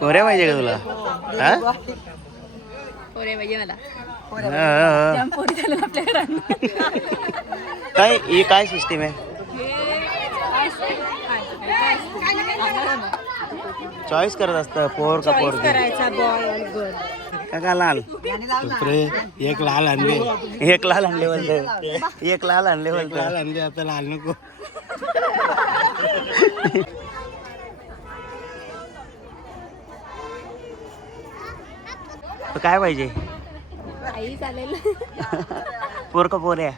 पोऱ्या पाहिजे का तुला? हा? पोऱ्या पाहिजे मला. हा. जाम पोरी झाल्या आपल्याकडे. काय ही काय सिस्टीम आहे? चॉईस करत असतं पोर का पोर करायचा बॉय गर्ल. का लाल एक लाल आणले एक लाल आणले बोलते एक लाल आणले बोलते लाल आणले आता लाल नको. काय पाहिजे? आई चालेल. पोर का पोऱ्या?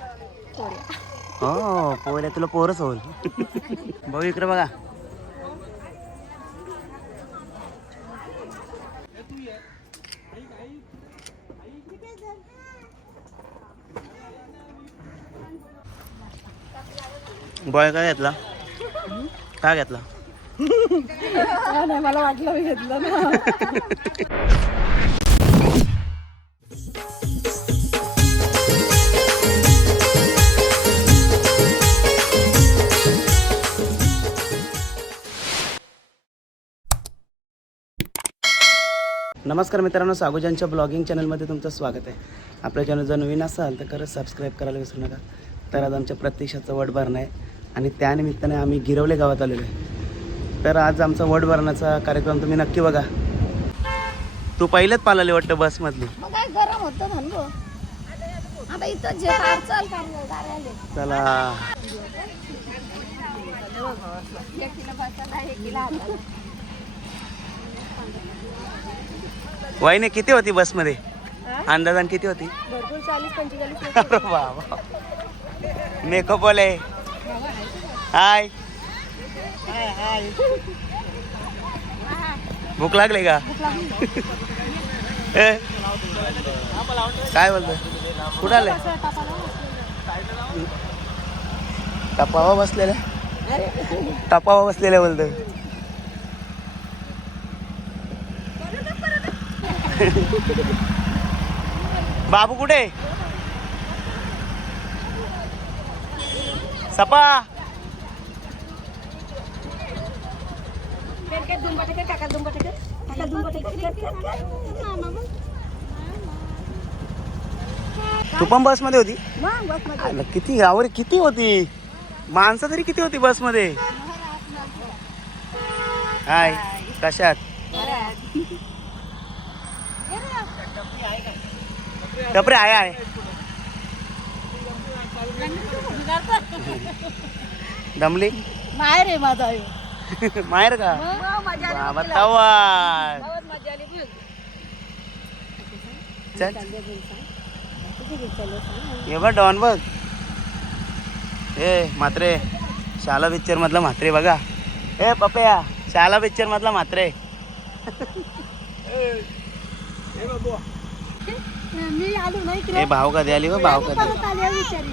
हो पोऱ्या तुला पोरच होईल. भाऊ इकडे बघा. बॉय काय घेतला? काय घेतला? नाही मला वाटलं मी घेतलं ना. नमस्कार मित्रांनो, सागोजांच्या ब्लॉगिंग चॅनलमध्ये तुमचं स्वागत आहे. आपल्या चॅनल जर नवीन असाल तर खरंच सबस्क्राईब करायला विसरू नका. तर आज आमच्या प्रतीक्षाचं वट भरणं आहे आणि त्यानिमित्ताने आम्ही गिरवले गावात आलेलो आहे. तर आज आमचा वट भरण्याचा कार्यक्रम तुम्ही नक्की बघा. तू पहिलेच पाळाली वाटतं बसमधली. मग काय गरम होतं म्हणलो. आता इथं जे कार चाल कार्यालय. चला वहिनी किती होती बसमध्ये? अंदाजान किती होती? भरपूर 40-45. अरे बाबा मेकअप वाले. हाय भूक लागली का? ए, काय बोलतोय? कुठं आले? टपावा बसलेला टपावा बसलेला बोलतोय. बाबू कुठे? सपा तू पण बस मध्ये होती? आलं, किती गावर किती होती माणसं तरी किती होती बस मध्ये? हाय कशात? टपरे आहे दमली माहेर आहे माझा. माहेर का? बाबा तवा चल ये बघ डॉन बघ. ए म्हात्रे शाला पिक्चर मधला म्हात्रे बघा. ए पप्या शाला पिक्चर मधला म्हात्रे. मी आलो नाही ए भाव कधी आली व भाव कधी? विचारी.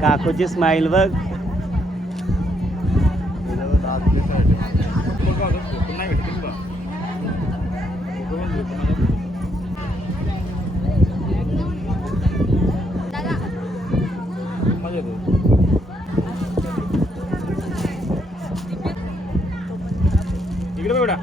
काकूची स्माईल बघ. इकडे बघा.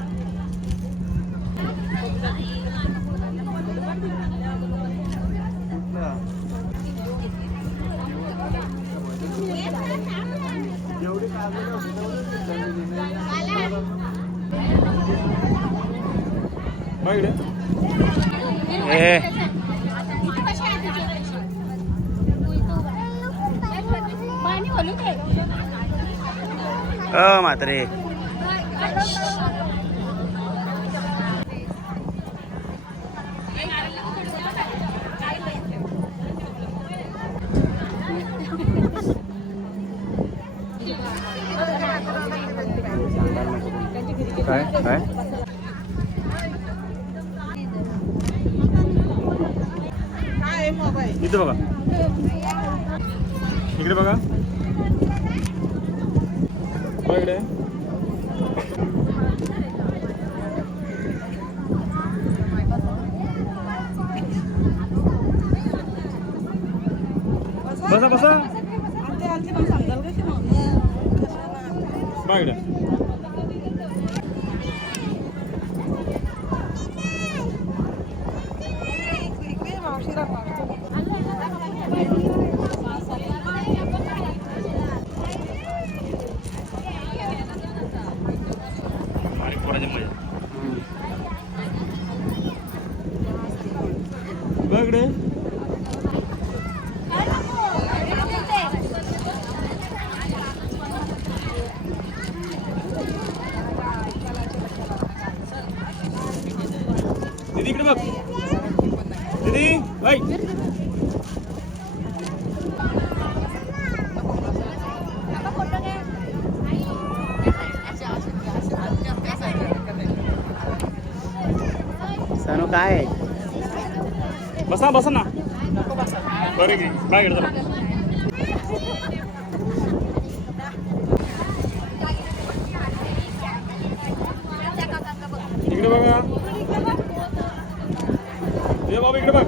बघ इकडे. म्हात्रे काय काय इथे बघा. इकडे बघा. बघ इकडे. बसा बसा. बघ इकडे. बघ इकडे. दीदी इकडे बघ. दीदी बाई. सनू काय आहे? बसा बसा ना. बरं की काय इकडे चला. इकडे बघा. ये बाबा इकडे बघ.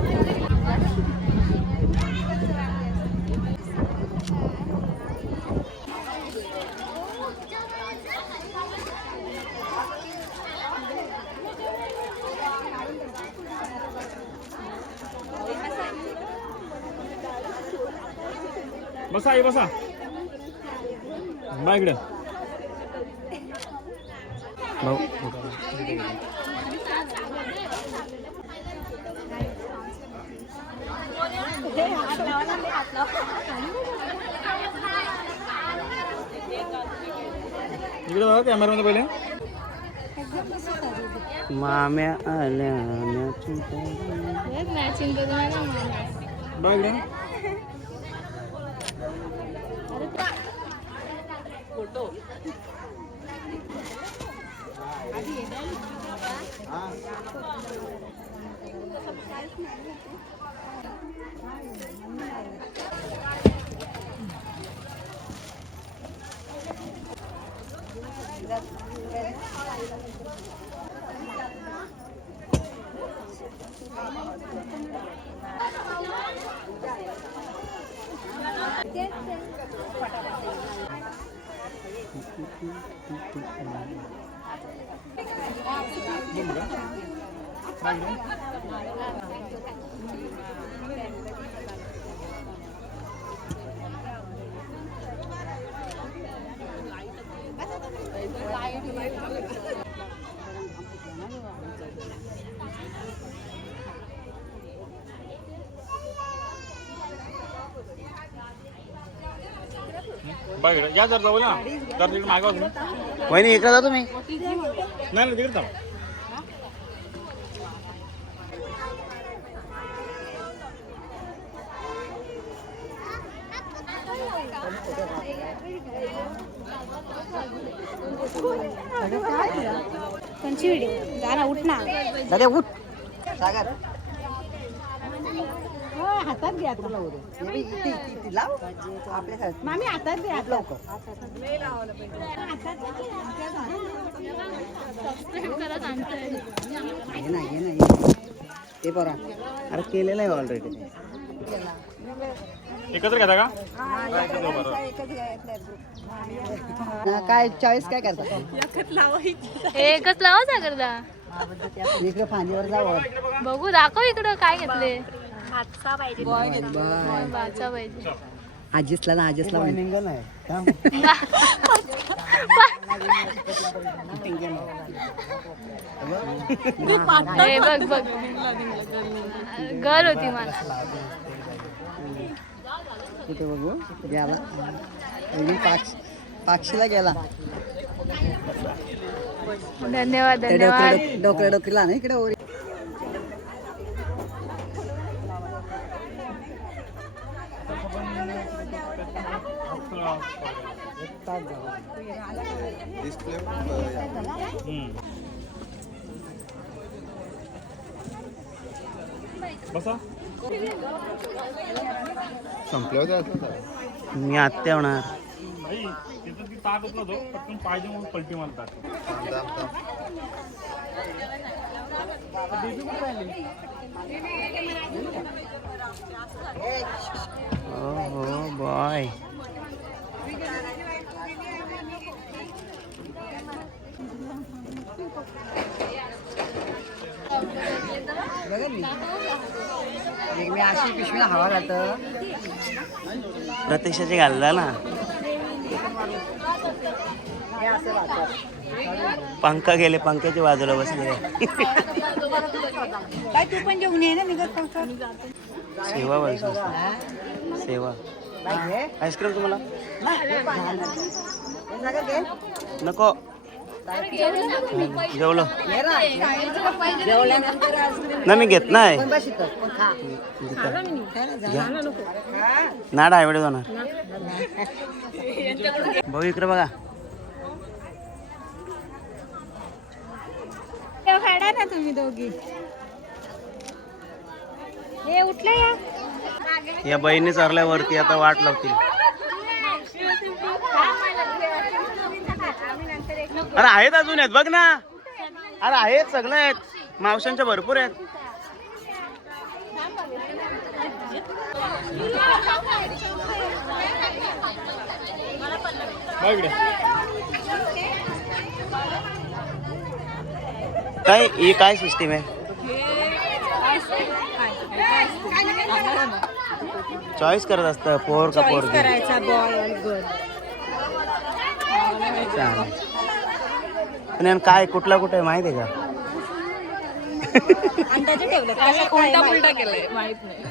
बसा ये बसा. बा इकडे. इकडे बघा कॅमेरामध्ये पहिले. माम्या आल्या बघ इकडे. बघ या जर जाऊ ना जर तिकडे मागवा तुम्ही. वहिनी इकडे जा तुम्ही. नाही नाही तिकडे थांबा. त्यांची व्हिडिओ जा ना उठ ना. दादा उठ. सागर हातात घ्या मामी हातात घ्या लवकर. ते बरा. अरे केलेलं आहे ऑलरेडी. एकत्र घेता का काय चॉईस काय करतात एकच लावा सागरदा इकडे फांदीवर जावं बघू दाखव इकडं काय घेतले बाय वाचा पाहिजे आजीसला ना आजीसला म्हणे. निघाल आहे हे बघ बघ घर होती मला कुठे बघू गेला पाक्षीला गेला धन्यवाद धन्यवाद डोकऱ्या डोकरीला ना इकडे वर बसा मी आत्या होणार भाई तिथं ती ताक उचला तो पटकन पाहिजे म्हणून पलटी मारतात हो बॉय मी अशी पिशवीला हवा घालतं प्रत्यक्षाचे घालला ना पंखा गेले पंख्याच्या बाजूला बसले काय तू पण जेवण ये ना निघत सेवा पाहिजे सेवा आईस्क्रीम तुम्हाला नको जेवलो ना मी घेत नाही ना डायवेड जाणार भाऊ इकडे बघा काढा ना तुम्ही दोघी हे उठले या बहिणी चरल्यावरती आता वाट लावतील अरे आहेत अजून आहेत बघ ना अरे आहेत सगळे आहेत मावशांच्या भरपूर आहेत बघ इकडे काय ही काय सिस्टीम आहे चॉईस करत असतं पोर का पोर पण काय कुठला कुठे माहिती आहे का उलटा केलंय माहित नाही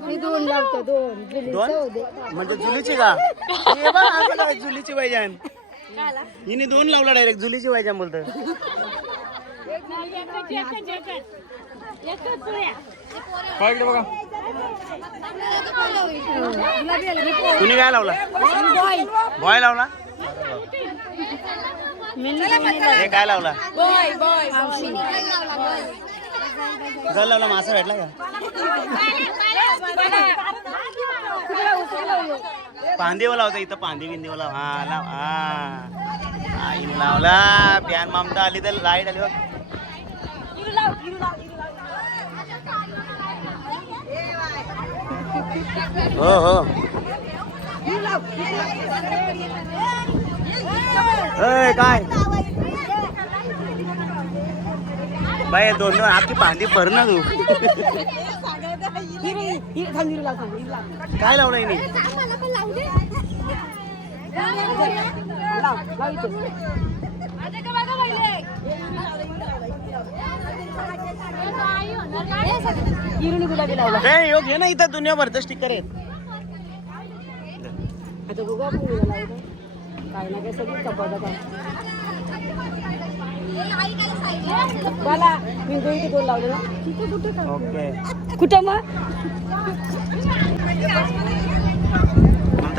मी दोन लावतो दोन म्हणजे जुलीची का हे बघ, असं काय जुलीची पाहिजे हिने दोन लावला डायरेक्ट जुलीची पाहिजे बोलतो बघ इकडे बघा तुम्ही काय लावला बॉय लावला हे काय लावला गल लावला मासा भेटला का पांदेवाला होता इथं बिंदीवाला हा लाव हा आईने लावला प्यान मामता आली तर लाईट आली बघ हो हो काय बाय दोन आपली पांदी भर ना तू काय लावलं हिने योग्य ना इथं दुनियाभरचं स्टिकर आहेत ओके कुठं मग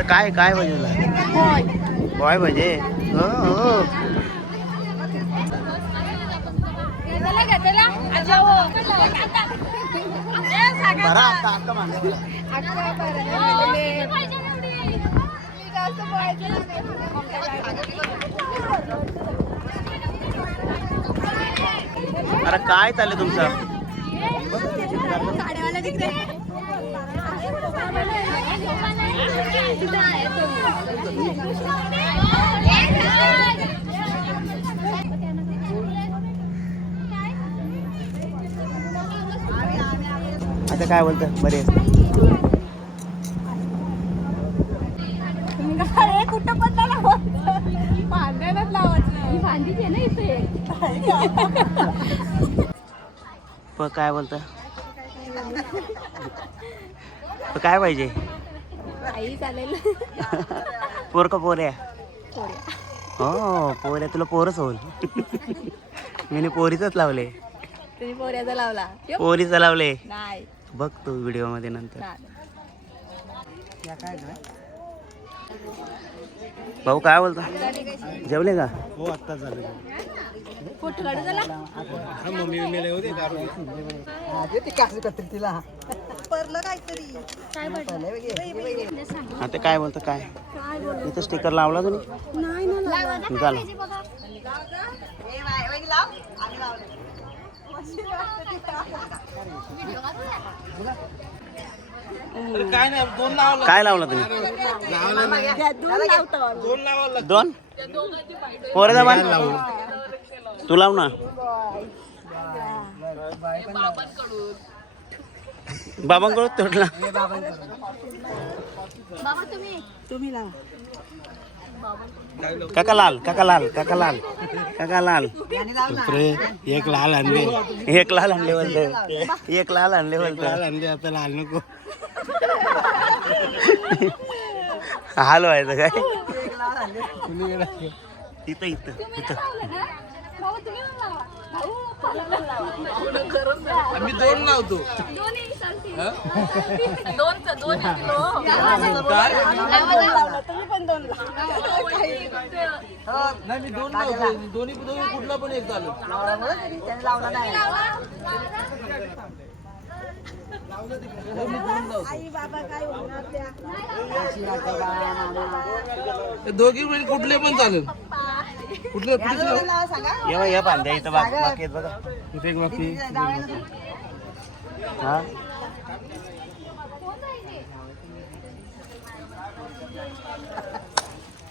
काय काय पाहिजे बॉय पाहिजे हो हो बरा आता अक्का मांडा अरे काय चाललंय तुमचं? आता काय बोलतं बरे कुठं पण नाही लावायचं, भांड्यालाच लावायचं. ही भांडीच आहे ना इथे. काय बोलतं काय पाहिजे? आई चालेल. पोर का पोऱ्या? हो पोऱ्या, तुला पोरच होईल. मी पोरीच लावले. तुम्ही पोऱ्याचा लावला पोरीच लावले. नाही बघ तू व्हिडिओ मध्ये नंतर. भाऊ काय बोलता? जेवले का? हो आत्ता झालं. कुठकडे झाला मम्मी मेले होते तिला आता काय बोलतं काय? इथं स्टिकर लावला तुम्ही? नाही झालं. काय लावलं तुम्ही? दोन पोऱ्याचा बाण तू लाव ना. बाबांकडून तोडला. तुम्ही लावा. काका लाल काका लाल काका लाल काका लाल. दुसरे एक लाल आणले. एक लाल आणले बोलते. एक लाल आणले बोलते. लाल आणले आता लाल नको. हाल व्हायचं काय? इथं इथं इथं आम्ही दोन लावतो. नाही मी दोन लावतो. दोन्ही कुठला पण एक चालू. लावला नाही. दोघी म्हणजे कुठले पण चालेल. कुठले या बांध्या इथं बाकी आहेत बघा. इथे एक बाकी. हा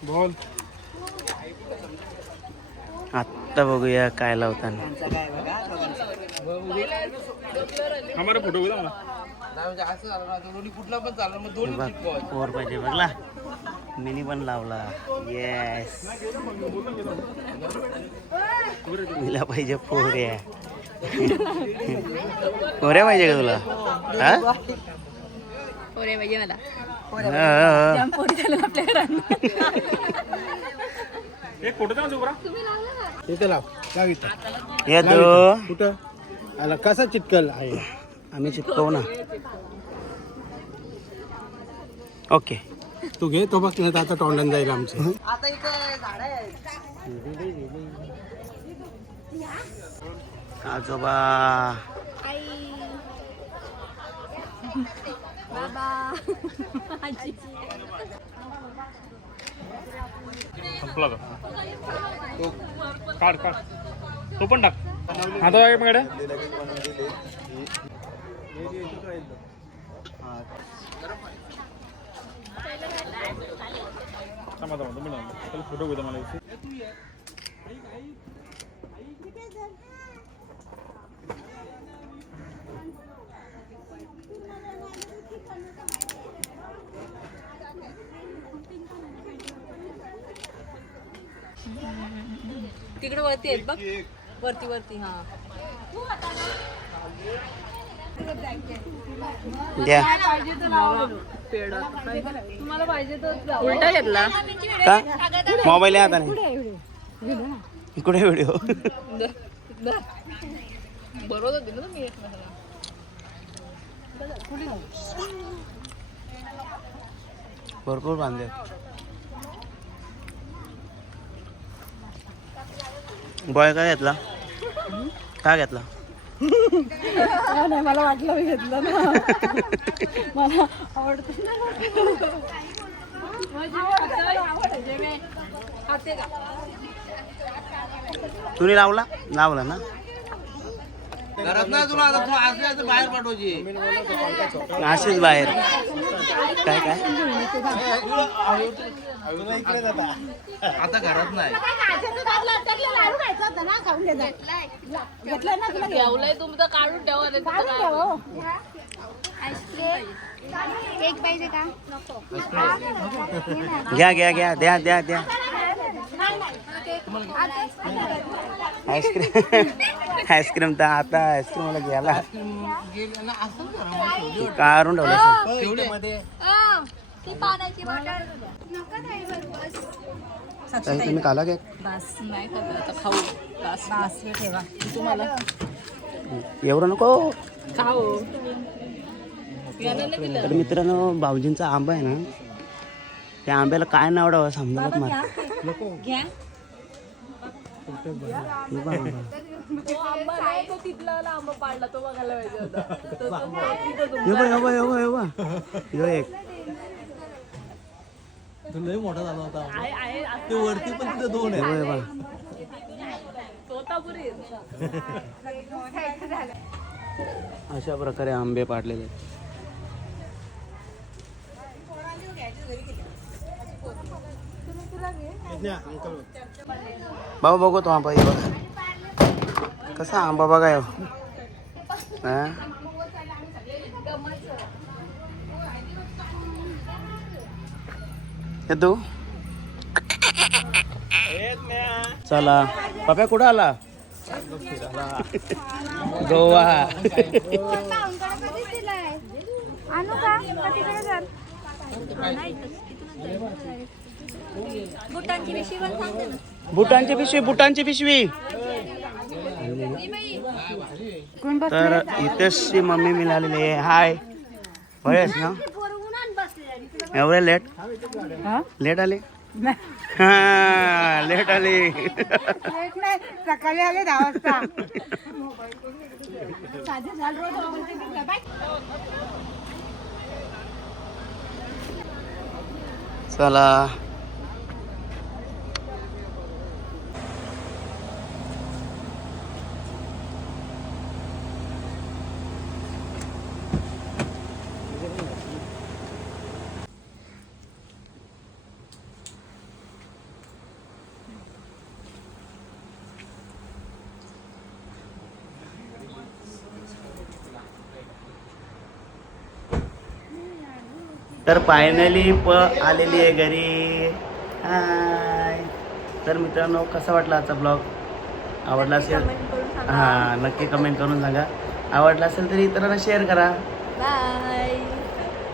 बोल. आत्ता बघूया काय लावताना. आम्हाला फोटो घेऊ मला. म्हणजे असं झालं ना दोन्ही कुठला पण चालेल. मग दोन्ही बघ पोर पाहिजे बघला. मिनी पण लावला. येस मिला पाहिजे पोऱ्या. पोऱ्या पाहिजे का तुला? हा पोऱ्या पाहिजे मला. हा. जाम पोरी झालं आपल्या घरात. एक फोटो द्या ना. इथे लाव. लाव इथं. येतो कुठं आला कसा चिटकल आहे. आम्ही चिपकवू ना. ओके तू घे तो बघ नाही तर आता तोंडान जाईल आमचं. आता इथे झाड आहे. आजोबा बाबा आजी. संपला का? काढ काढ. तो पण टाक. आता आहे मॅडम. फोटो घेतो मला इथे. तिकडे वरती आहेत बघ. वरती वरती. हा द्या. तुम्हाला पाहिजे तर उलटा घेतला का मोबाईल आहे आता नाही. कुठे व्हिडिओ? बरोबर होती ना मी. भरपूर बांधले. बॉय काय घेतला? काय घेतला? नाही मला वाटलं मी घेतलं ना. मला आवडतं. तुम्ही लावला? लावला ना. घरात नाही तुला आता तू असल्या तर बाहेर पाठवायची. असेच बाहेर काय काय आता घरात नाही. ठेवलंय तुमचं काढून ठेवा नाही तर केक पाहिजे का नको घ्या घ्या घ्या द्या द्या द्या आईस्क्रीम आईस्क्रीम तर आता आईस्क्रीम मला घ्यायला काढून ठेवलं ती पाण्याची बॉटल नको नाही बस ताई, तुम्ही काला घ्या बस नाही खात आता खाऊ बस ठेवा तुम्हाला एवढं नको खाऊ याला नाही दिलं तर मित्रांनो भाऊजींचा आंबा आहे ना त्या आंब्याला काय नाव डावं समजत मला घ्या हे बघ आंबा. तो आंबा नाही तो तिथला आंबा पाडला तो बघायला पाहिजे होता हे बघ हे बघ हे बघ हे बघ ह्यो एक लय मोठा झाला होता आहे ते वरती पण तिथे दोन हे बघ हे बघ तोतापुरी अशा प्रकारे आंबे पाडलेले आहेत. भाऊ बघू तो आंबा हे बघा कसा आंबा बघा ह्यो. हा? हे तू चला पप्या कुठं आला गोवा आणू का तिकडे जा बुटांची पिशवी पण सांगते ना बुटांची पिशवी तर इथेच मम्मी मिळालेली आहे. हाय होयस ना एवढे लेट आले हा लेट आले सकाळी आले 10 वाजता. चला तर फायनली आलेली आहे घरी. हाय तर मित्रांनो कसा वाटला आजचा ब्लॉग आवडला असेल हां नक्की कमेंट करून सांगा. आवडला असेल तरी इतरांना शेअर करा. बाय